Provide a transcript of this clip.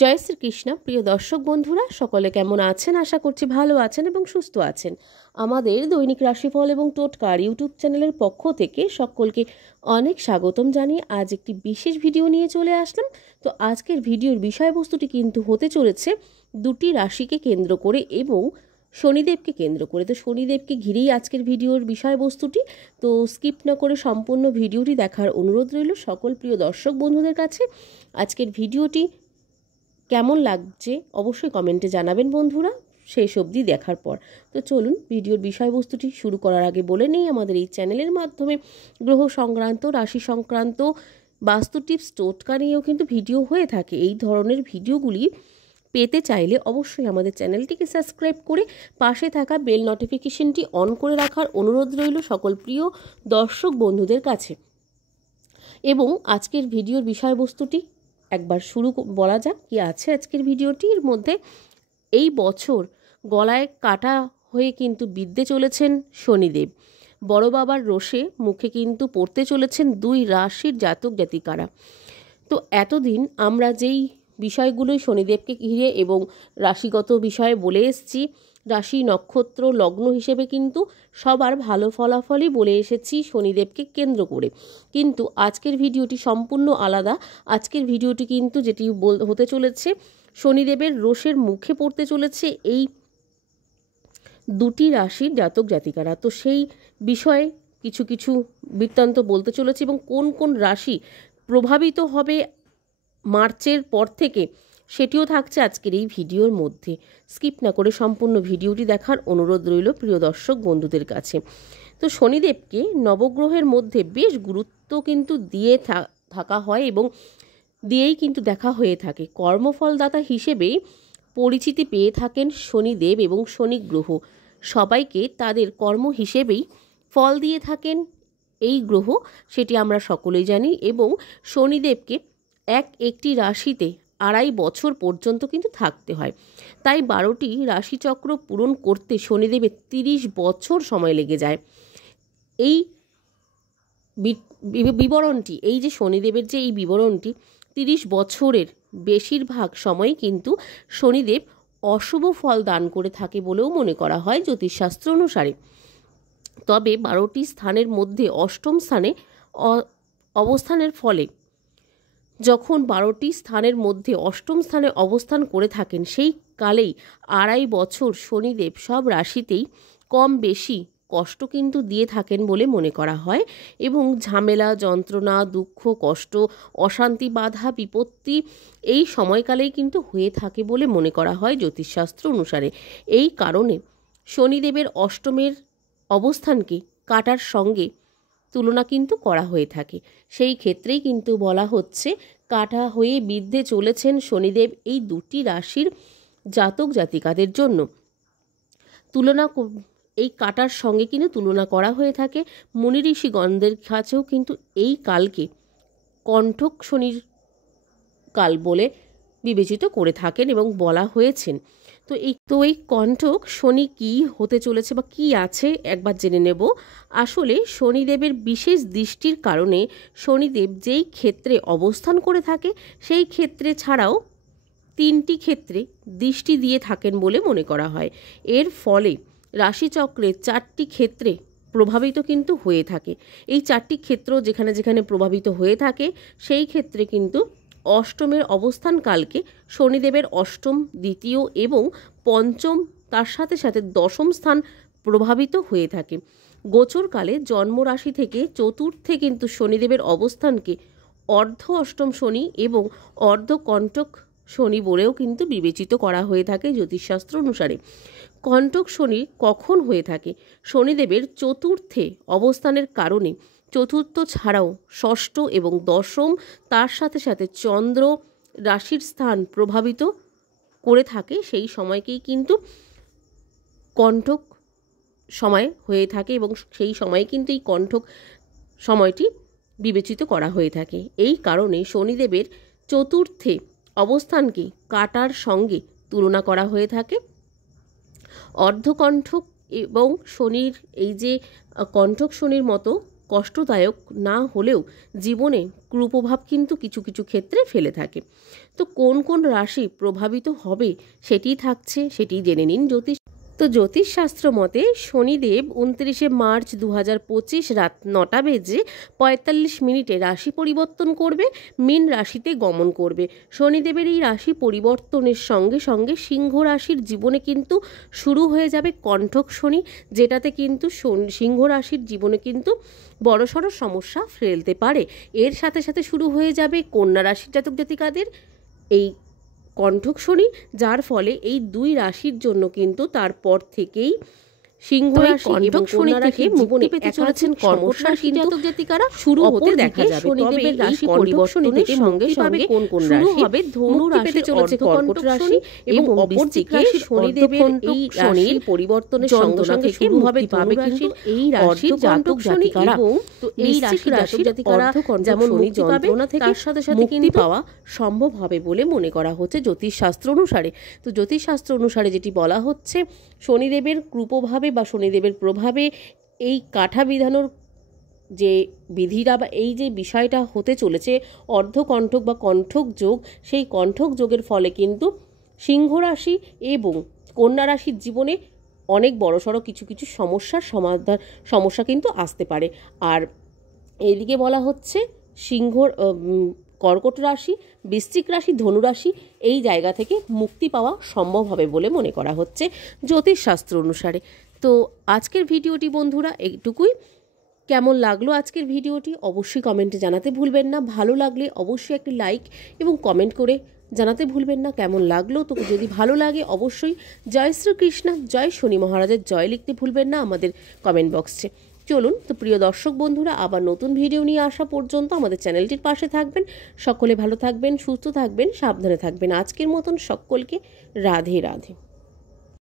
জয় শ্রীকৃষ্ণ। প্রিয় দর্শক বন্ধুরা সকলে কেমন আছেন? আশা করছি ভালো আছেন এবং সুস্থ আছেন। আমাদের দৈনিক রাশিফল এবং টোটকার ইউটিউব চ্যানেলের পক্ষ থেকে সকলকে অনেক স্বাগতম জানিয়ে আজ একটি বিশেষ ভিডিও নিয়ে চলে আসলাম। তো আজকের ভিডিওর বিষয়বস্তুটি কিন্তু হতে চলেছে দুটি রাশিকে কেন্দ্র করে এবং শনিদেবকে কেন্দ্র করে। তো শনিদেবকে ঘিরেই আজকের ভিডিওর বিষয়বস্তুটি। তো স্কিপ না করে সম্পূর্ণ ভিডিওটি দেখার অনুরোধ রইল সকল প্রিয় দর্শক বন্ধুদের কাছে। আজকের ভিডিওটি কেমন লাগছে অবশ্যই কমেন্টে জানাবেন বন্ধুরা শেষ অবধি দেখার পর। তো চলুন ভিডিওর বিষয়বস্তুটি শুরু করার আগে বলে নেই, আমাদের এই চ্যানেলের মাধ্যমে গ্রহ সংক্রান্ত, রাশি সংক্রান্ত, বাস্তু টিপস, টোটকা নিয়েও কিন্তু ভিডিও হয়ে থাকে। এই ধরনের ভিডিওগুলি পেতে চাইলে অবশ্যই আমাদের চ্যানেলটিকে সাবস্ক্রাইব করে পাশে থাকা বেল নোটিফিকেশনটি অন করে রাখার অনুরোধ রইল সকল প্রিয় দর্শক বন্ধুদের কাছে। এবং আজকের ভিডিওর বিষয়বস্তুটি একবার শুরু বলা যাক কি আছে আজকের ভিডিওটির মধ্যে। এই বছর গলায় কাটা হয়ে কিন্তু বিঁধতে চলেছেন শনিদেব। বড় বাবার রোষে মুখে কিন্তু পড়তে চলেছেন দুই রাশির জাতক জাতিকারা। তো এতদিন আমরা যেই বিষয়গুলোই শনিদেবকে ঘিরে এবং রাশিগত বিষয়ে বলে এসেছি, রাশি নক্ষত্র লগ্ন হিসেবে কিন্তু সবার ভালো ফলাফলই বলে এসেছি শনিদেবকে কেন্দ্র করে। কিন্তু আজকের ভিডিওটি সম্পূর্ণ আলাদা। আজকের ভিডিওটি কিন্তু যেটি হতে চলেছে শনিদেবের রোষের মুখে পড়তে চলেছে এই দুটি রাশির জাতক জাতিকারা। তো সেই বিষয়ে কিছু কিছু বৃত্তান্ত বলতে চলেছে এবং কোন কোন রাশি প্রভাবিত হবে মার্চের পর থেকে সেটিও থাকছে আজকের এই ভিডিওর মধ্যে। স্কিপ না করে সম্পূর্ণ ভিডিওটি দেখার অনুরোধ রইল প্রিয় দর্শক বন্ধুদের কাছে। তো শনিদেবকে নবগ্রহের মধ্যে বেশ গুরুত্ব কিন্তু দিয়ে থাকা হয় এবং দিয়েই কিন্তু দেখা হয়ে থাকে। কর্মফলদাতা হিসেবেই পরিচিতি পেয়ে থাকেন শনিদেব এবং শনি গ্রহ। সবাইকে তাদের কর্ম হিসেবেই ফল দিয়ে থাকেন এই গ্রহ, সেটি আমরা সকলেই জানি। এবং শনিদেবকে একটি রাশিতে 2.5 বছর পর্যন্ত কিন্তু থাকতে হয়। তাই 12টি রাশিচক্র পূরণ করতে শনিদেবের 30 বছর সময় লেগে যায়। এই বিবরণটি, এই যে শনিদেবের যে এই বিবরণটি, 30 বছরের বেশিরভাগ সময় কিন্তু শনিদেব অশুভ ফল দান করে থাকে বলেও মনে করা হয় জ্যোতিষশাস্ত্র অনুসারে। তবে 12টি স্থানের মধ্যে অষ্টম স্থানে অবস্থানের ফলে, যখন 12টি স্থানের মধ্যে অষ্টম স্থানে অবস্থান করে থাকেন সেই কালেই 2.5 বছর শনিদেব সব রাশিতেই কম বেশি কষ্ট কিন্তু দিয়ে থাকেন বলে মনে করা হয়। এবং ঝামেলা, যন্ত্রণা, দুঃখ, কষ্ট, অশান্তি, বাধা, বিপত্তি এই সময়কালেই কিন্তু হয়ে থাকে বলে মনে করা হয় জ্যোতিষশাস্ত্র অনুসারে। এই কারণে শনিদেবের অষ্টমের অবস্থানকে কাটার সঙ্গে তুলনা কিন্তু করা হয়ে থাকে। সেই ক্ষেত্রেই কিন্তু বলা হচ্ছে কাটা হয়ে বিঁধতে চলেছেন শনিদেব এই দুটি রাশির জাতক জাতিকাদের জন্য। তুলনা এই কাটার সঙ্গে কিন্তু তুলনা করা হয়ে থাকে। মুনি ঋষিগণদের কাছেও কিন্তু এই কালকে কণ্ঠক শনির কাল বলে বিবেচিত করে থাকেন এবং বলা হয়েছেন। তো এই কণ্ঠক শনি কি হতে চলেছে বা কি আছে একবার জেনে নেব। আসলে শনিদেবের বিশেষ দৃষ্টির কারণে শনিদেব যেই ক্ষেত্রে অবস্থান করে থাকে সেই ক্ষেত্রে ছাড়াও 3টি ক্ষেত্রে দৃষ্টি দিয়ে থাকেন বলে মনে করা হয়। এর ফলে রাশিচক্রের 4টি ক্ষেত্রে প্রভাবিত কিন্তু হয়ে থাকে। এই 4টি ক্ষেত্র যেখানে যেখানে প্রভাবিত হয়ে থাকে সেই ক্ষেত্রে কিন্তু অষ্টমের অবস্থানকালকে শনিদেবের অষ্টম, দ্বিতীয় এবং পঞ্চম, তার সাথে সাথে দশম স্থান প্রভাবিত হয়ে থাকে। গোচরকালে জন্মরাশি থেকে চতুর্থে কিন্তু শনিদেবের অবস্থানকে অর্ধ অষ্টম শনি এবং অর্ধ কণ্টক শনি বলেও কিন্তু বিবেচিত করা হয়ে থাকে জ্যোতিষশাস্ত্র অনুসারে। কণ্টক শনি কখন হয়ে থাকে? শনিদেবের চতুর্থে অবস্থানের কারণে চতুর্থ ছাড়াও ষষ্ঠ এবং দশম, তার সাথে সাথে চন্দ্র রাশির স্থান প্রভাবিত করে থাকে। সেই সময়কেই কিন্তু কণ্ঠক সময় হয়ে থাকে এবং সেই সময়ে কিন্তু এই কণ্ঠক সময়টি বিবেচিত করা হয়ে থাকে। এই কারণে শনিদেবের চতুর্থে অবস্থানকে কাটার সঙ্গে তুলনা করা হয়ে থাকে। অর্ধকণ্ঠক এবং শনির এই যে কণ্ঠক শনির মতো কষ্টদায়ক না হলেও জীবনে কুপ্রভাব কিন্তু কিছু কিছু ক্ষেত্রে ফেলে থাকে। তো কোন কোন রাশি প্রভাবিত হবে সেটি জেনে নিন। জ্যোতিষশাস্ত্র মতে শনিদেব 29শে মার্চ 2025 রাত 9:45 রাশি পরিবর্তন করবে, মীন রাশিতে গমন করবে। শনিদেবের এই রাশি পরিবর্তনের সঙ্গে সঙ্গে সিংহ রাশির জীবনে কিন্তু শুরু হয়ে যাবে কণ্ঠক শনি, যেটাতে কিন্তু সিংহ রাশির জীবনে কিন্তু বড়সড় সমস্যা ফেলতে পারে। এর সাথে সাথে শুরু হয়ে যাবে কন্যা রাশির জাতক জাতিকাদের এই কণ্ঠক শনি, যার ফলে এই দুই রাশির জন্য কিন্তু তারপর থেকেই সিংহ রাশি এবং কন্যা রাশির জীবনে পেতে চলেছেন কর্কট রাশির জাতক জাতিকারা শুরু হতে দেখা যাবে। শনিদেবের রাশি পরিবর্তনের সঙ্গে সঙ্গে কোন কোন রাশি হবে? ধনু রাশি চলেছে কর্কট রাশি এবং বৃশ্চিক রাশি শনিদেবের এই শনির পরিবর্তনের সঙ্গে সঙ্গে শুরু হবে ধনু রাশির এই রাশির জাতক জাতিকারা। তো এই রাশির জাতক জাতিকারা যেমন শনি যন্ত্রণা থেকে তার সাথে সাথে মুক্তি পাওয়া সম্ভব হবে বলে মনে করা হচ্ছে জ্যোতিষশাস্ত্র অনুসারে। তো জ্যোতিষশাস্ত্র অনুসারে যেটি বলা হচ্ছে, শনিদেবের কৃপভাবে বা শনিদেবের প্রভাবে এই কাঠা বিধানোর যে বিধিরা বা এই যে বিষয়টা হতে চলেছে অর্ধকণ্ঠক বা কণ্ঠক যোগ, সেই কণ্ঠক যোগের ফলে কিন্তু সিংহ রাশি এবং কন্যা রাশির জীবনে অনেক বড়সড় কিছু কিছু সমস্যা কিন্তু আসতে পারে। আর এইদিকে বলা হচ্ছে কর্কট রাশি, বৃশ্চিক রাশি, ধনুরাশি এই জায়গা থেকে মুক্তি পাওয়া সম্ভব হবে বলে মনে করা হচ্ছে জ্যোতিষশাস্ত্র অনুসারে। তো আজকের ভিডিওটি বন্ধুরা এইটুকুই। কেমন লাগলো আজকের ভিডিওটি অবশ্যই কমেন্টে জানাতে ভুলবেন না। ভালো লাগলে অবশ্যই একটি লাইক এবং কমেন্ট করে জানাতে ভুলবেন না কেমন লাগলো। তো যদি ভালো লাগে অবশ্যই জয় শ্রীকৃষ্ণ, জয় শনি মহারাজের জয় লিখতে ভুলবেন না আমাদের কমেন্ট বক্সে। চলুন তো প্রিয় দর্শক বন্ধুরা, আবার নতুন ভিডিও নিয়ে আসা পর্যন্ত আমাদের চ্যানেলটির পাশে থাকবেন। সকলে ভালো থাকবেন, সুস্থ থাকবেন, সাবধানে থাকবেন। আজকের মতন সকলকে রাধে রাধে।